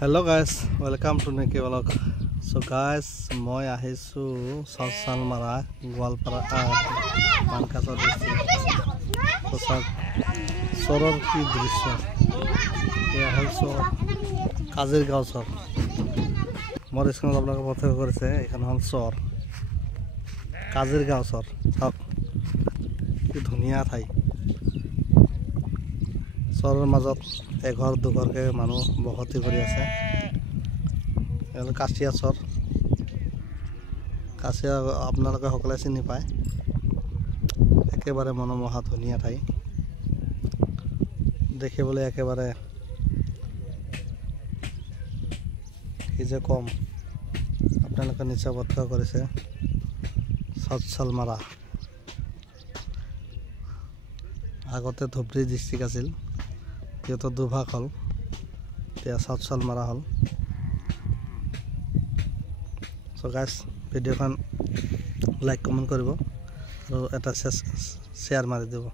Hello guys, welcome to Neki Vlog. So guys, মই আহিছো Salmara Goalpara মানকাছৰ district চৰৰ কি দৃশ্য এয়া হ'ল চৰ কাজিৰগাঁও চৰ মোৰ স্ক্ৰীনত আপোনালোকে প্ৰত্যক্ষ কৰিছে এইখন হ'ল চৰ কাজিৰগাঁও চৰ চাওক কি ধুনীয়া ঠাই চৰৰ মাজত এঘৰ দুঘৰকে মানুহ বসতি কৰি আছে কাছিয়া চৰ কাছিয়া আপোনালোকে সকলোৱে চিনি পায় একেবাৰে মনোমোহা ধুনীয়া ঠাই দেখিবলৈ একেবাৰে কি যে কম আপোনালোকে নিশ্চয় প্ৰত্যক্ষ কৰিছে চালমাৰা আগতে ধুবুৰী ডিষ্ট্ৰিক্ট আছিল সিহঁতৰ দুভাগ হ'ল এতিয়া চালমাৰা হ'ল সো গাইজ ভিডিঅ'খন লাইক কমেণ্ট কৰিব আৰু এটা শ্বেয়াৰ মাৰি দিব।